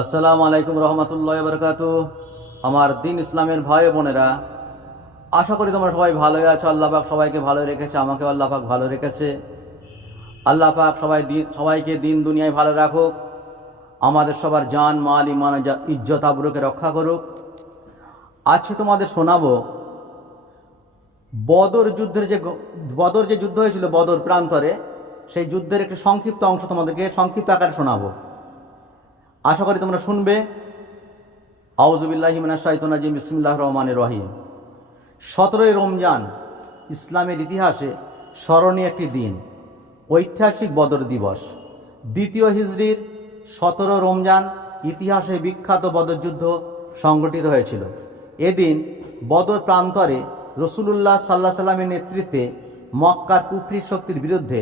আসসালামু আলাইকুম রহমতুল্লাহ বরকাত। আমার দিন ইসলামের ভাই বোনেরা, আশা করি তোমরা সবাই ভালোই আছো। আল্লাহ পাক সবাইকে ভালো রেখেছে আমাকে আল্লাহ পাক ভালো রেখেছে। আল্লাহ পাক সবাই দিন, সবাইকে দিন দুনিয়ায় ভালো রাখুক। আমাদের সবার জান, মাল, ইমান ইজ্জত, আবরুকে রক্ষা করুক। আজকে তোমাদের শোনাবো, বদর যুদ্ধের যে বদর যে যুদ্ধ হয়েছিল বদর প্রান্তরে, সেই যুদ্ধের একটি সংক্ষিপ্ত অংশ তোমাদেরকে সংক্ষিপ্ত আকারে শোনাবো। আশা করি তোমরা শুনবে। আউজুবিল্লাহিমিনা শাহিতনাজিম বিসমিল্লাহ রহমান রহিম। সতেরোই রমজান, ইসলামের ইতিহাসে স্মরণীয় একটি দিন। ঐতিহাসিক বদর দিবস। দ্বিতীয় হিজড়ির সতেরো রমজান ইতিহাসে বিখ্যাত বদর যুদ্ধ সংগঠিত হয়েছিল। এদিন বদর প্রান্তরে রসুলুল্লাহ সাল্লাহ সাল্লামের নেতৃত্বে মক্কার কুফরি শক্তির বিরুদ্ধে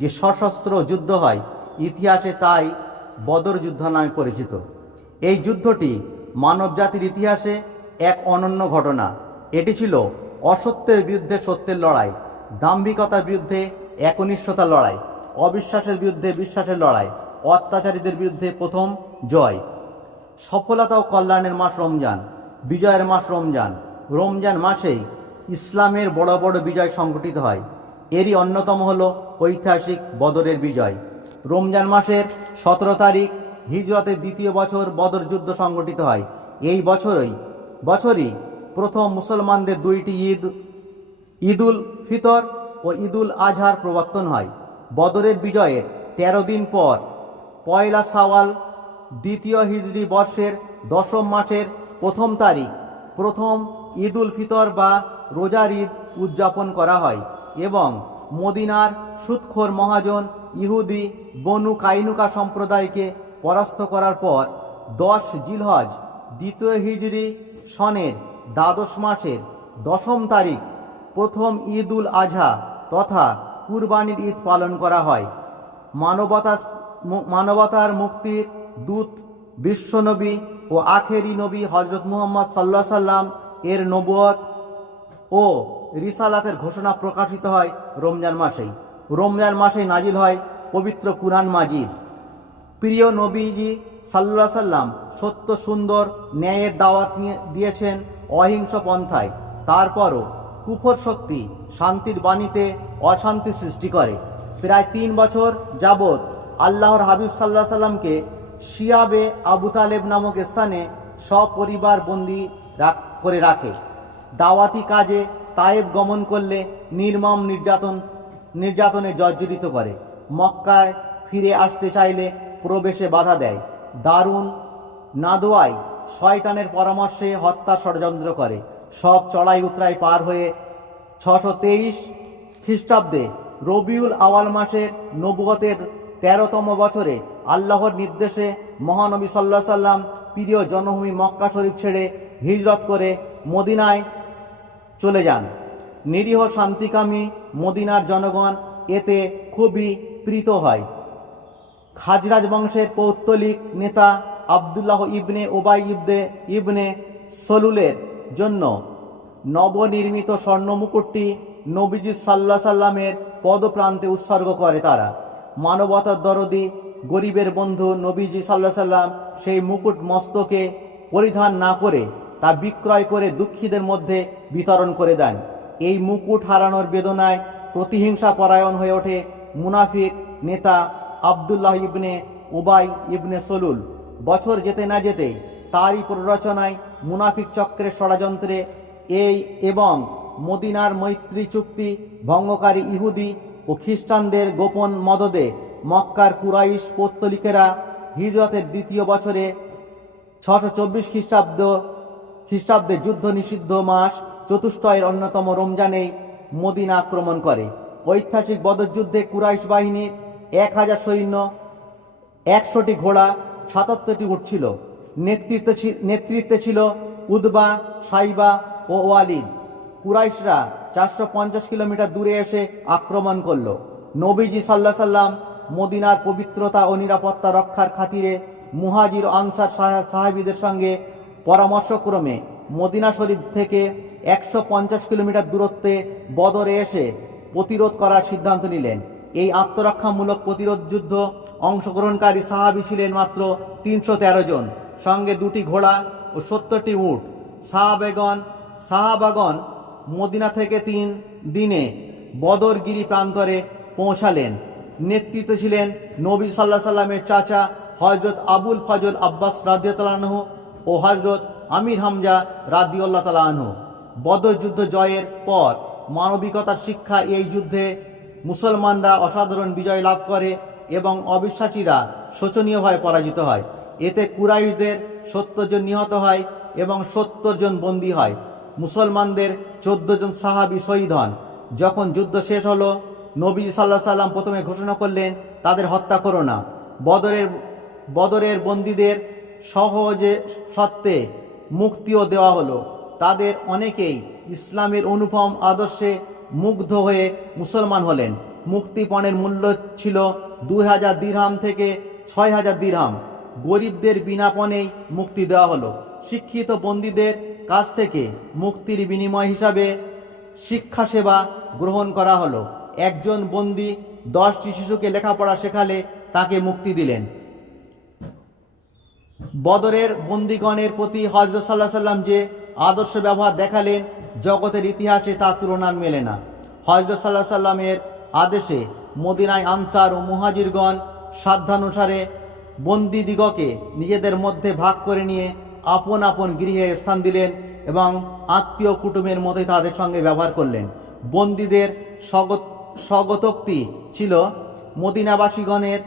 যে সশস্ত্র যুদ্ধ হয়, ইতিহাসে তাই বদর যুদ্ধ নামে পরিচিত। এই যুদ্ধটি মানবজাতির ইতিহাসে এক অনন্য ঘটনা। এটি ছিল অসত্যের বিরুদ্ধে সত্যের লড়াই, দাম্ভিকতার বিরুদ্ধে একনিষ্ঠতার লড়াই, অবিশ্বাসের বিরুদ্ধে বিশ্বাসের লড়াই, অত্যাচারীদের বিরুদ্ধে প্রথম জয়। সফলতা ও কল্যাণের মাস রমজান, বিজয়ের মাস রমজান। রমজান মাসেই ইসলামের বড় বড় বিজয় সংঘটিত হয়। এরই অন্যতম হল ঐতিহাসিক বদরের বিজয়। রমজান মাসের সতেরো তারিখ হিজরতের দ্বিতীয় বছর বদর যুদ্ধ সংঘটিত হয়। এই বছরই বছরই প্রথম মুসলমানদের দুইটি ঈদ, ঈদুল ফিতর ও ঈদুল আজহার প্রবর্তন হয়। বদরের বিজয়ের তেরো দিন পর পয়লা সাওয়াল দ্বিতীয় হিজরি বর্ষের দশম মাসের প্রথম তারিখ প্রথম ঈদুল ফিতর বা রোজার ঈদ উদযাপন করা হয় এবং মদিনার সুৎখোর মহাজন ইহুদি বনু কাইনুকা সম্প্রদায়কে পরাস্ত করার পর দশ জিলহজ দ্বিতীয় হিজরি সনের দ্বাদশ মাসের দশম তারিখ প্রথম ঈদ উল আজহা তথা কুরবানির ঈদ পালন করা হয়। মানবতা মানবতার মুক্তির দূত বিশ্বনবী ও আখেরি নবী হজরত মুহম্মদ সাল্লাহ সাল্লাম এর নবুয়ত ও রিসালাতের ঘোষণা প্রকাশিত হয় রমজান মাসেই। রমজান মাসেই নাজিল হয় পবিত্র কুরআন মাজিদ। প্রিয় নবীজি সাল্লাহ সাল্লাম সত্য সুন্দর ন্যায়ের দাওয়াত নিয়ে দিয়েছেন অহিংস পন্থায়। তারপরও কুফর শক্তি শান্তির বাণীতে অশান্তি সৃষ্টি করে। প্রায় তিন বছর যাবৎ আল্লাহর হাবিব সাল্লাহ সাল্লামকে শিয়াবে আবু তালেব নামক স্থানে সপরিবার বন্দি করে রাখে। দাওয়াতি কাজে তায়েব গমন করলে নির্মম নির্যাতন নির্যাতনে জর্জরিত করে। মক্কায় ফিরে আসতে চাইলে প্রবেশে বাধা দেয়। দারুণ নাদোয়ায় শয়তানের পরামর্শে হত্যা ষড়যন্ত্র করে। সব চড়াই উতরাই পার হয়ে ছশো তেইশ খ্রিস্টাব্দে রবিউল আওয়াল মাসের নবুয়তের তেরোতম বছরে আল্লাহর নির্দেশে মহানবী সাল্লাহ সাল্লাম প্রিয় জন্মভূমি মক্কা শরীফ ছেড়ে হিজরত করে মদিনায় চলে যান। নিরীহ শান্তিকামী মদিনার জনগণ এতে খুবই প্রীত হয়। খাজরাজ বংশের পৌত্তলিক নেতা আবদুল্লাহ ইবনে ওবাই ইবনে ইবনে সলুলের জন্য নবনির্মিত স্বর্ণ মুকুটটি নবীজি সাল্লাহ সাল্লামের পদপ্রান্তে উৎসর্গ করে তারা। মানবতার দরদি গরিবের বন্ধু নবীজি সাল্লাহ সাল্লাম সেই মুকুট মস্তকে পরিধান না করে তা বিক্রয় করে দুঃখীদের মধ্যে বিতরণ করে দেন। এই মুকুট হারানোর বেদনায় প্রতিহিংসা পরায়ণ হয়ে ওঠে মুনাফিক নেতা আবদুল্লাহ ইবনে উবাই ইবনে সলুল। বছর যেতে না যেতেই তারই প্ররোচনায় মুনাফিক চক্রের ষড়যন্ত্রে এই এবং মদিনার মৈত্রী চুক্তি ভঙ্গকারী ইহুদি ও খ্রিস্টানদের গোপন মদদে মক্কার কুরাইশ পৌত্তলিকেরা হিজরতের দ্বিতীয় বছরে ছশো চব্বিশ খ্রিস্টাব্দ খ্রিস্টাব্দে যুদ্ধ নিষিদ্ধ মাস চতুষ্টয়ের অন্যতম রমজানেই মদিনা আক্রমণ করে। ঐতিহাসিক বদরযুদ্ধে কুরাইশ বাহিনীর এক হাজার সৈন্য, একশোটি ঘোড়া, সাতাত্তরটি উঠছিল। নেতৃত্ব নেতৃত্বে ছিল উদবা, সাইবা ও ওয়ালিদ। কুরাইশরা চারশো পঞ্চাশ কিলোমিটার দূরে এসে আক্রমণ করল। নবীজি সাল্লাহ সাল্লাম মদিনার পবিত্রতা ও নিরাপত্তা রক্ষার খাতিরে মুহাজির আনসার সাহা- সাহাবীদের সঙ্গে পরামর্শক্রমে মদিনা শরীফ থেকে একশো পঞ্চাশ কিলোমিটার দূরত্বে বদরে এসে প্রতিরোধ করার সিদ্ধান্ত নিলেন। এই আত্মরক্ষামূলক প্রতিরোধ যুদ্ধ অংশগ্রহণকারী সাহাবি ছিলেন মাত্র তিনশো তেরো জন। সঙ্গে দুটি ঘোড়া ও সত্তরটি উট। সাহাবেগন সাহাবাগন মদিনা থেকে তিন দিনে বদরগিরি প্রান্তরে পৌঁছালেন। নেতৃত্বে ছিলেন নবী সাল্লাহ সাল্লামের চাচা হজরত আবুল ফজল আব্বাস রাদিয়াতালাহ ও হজরত আমির হামজা রাদিউল্লাহ তালাহ বদর যুদ্ধ জয়ের পর মানবিকতার শিক্ষা এই যুদ্ধে মুসলমানরা অসাধারণ বিজয় লাভ করে এবং অবিশ্বাসীরা শোচনীয়ভাবে পরাজিত হয়। এতে কুরাইশদের সত্তর জন নিহত হয় এবং সত্তর জন বন্দী হয়। মুসলমানদের চোদ্দ জন সাহাবি শহীদ হন। যখন যুদ্ধ শেষ হলো, নবী সাল্লাহ সাল্লাম প্রথমে ঘোষণা করলেন, তাদের হত্যা করো না। বদরের বদরের বন্দীদের সহজে সত্ত্বে মুক্তিও দেওয়া হলো। তাদের অনেকেই ইসলামের অনুপম আদর্শে মুগ্ধ হয়ে মুসলমান হলেন। মুক্তিপণের মূল্য ছিল দুই হাজার দিরহাম থেকে ছয় হাজার দিরহাম। গরিবদের বিনাপণেই মুক্তি দেওয়া হলো। শিক্ষিত বন্দীদের কাছ থেকে মুক্তির বিনিময় হিসাবে শিক্ষা সেবা গ্রহণ করা হলো। একজন বন্দী দশটি শিশুকে লেখাপড়া শেখালে তাকে মুক্তি দিলেন। বদরের বন্দিগণের প্রতি হজরত সাল্লাহ সাল্লাম যে আদর্শ ব্যবহার দেখালেন জগতের ইতিহাসে তার তুলনার মেলে না। হজরত সাল্লাহ সাল্লামের আদেশে মদিনায় আনসার ও মুহাজিরগণ সাধ্যানুসারে বন্দিদিগকে নিজেদের মধ্যে ভাগ করে নিয়ে আপন আপন গৃহে স্থান দিলেন এবং আত্মীয় কুটুমের মধ্যে তাদের সঙ্গে ব্যবহার করলেন। বন্দীদের স্বগত, স্বগতোক্তি ছিল মদিনাবাসীগণের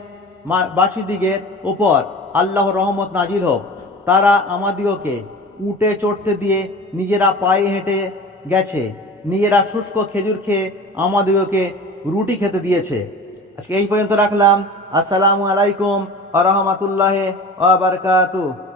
বাসীদিগের ওপর আল্লাহ রহমত নাজিল হোক। তারা আমাদিওকে উটে চড়তে দিয়ে নিজেরা পায়ে হেঁটে গেছে। নিজেরা শুষ্ক খেজুর খেয়ে আমাদেরকে রুটি খেতে দিয়েছে। আজকে এই পর্যন্ত রাখলাম। আসসালামু আলাইকুম আ রহমতুল্লাহ আ বারকাতু।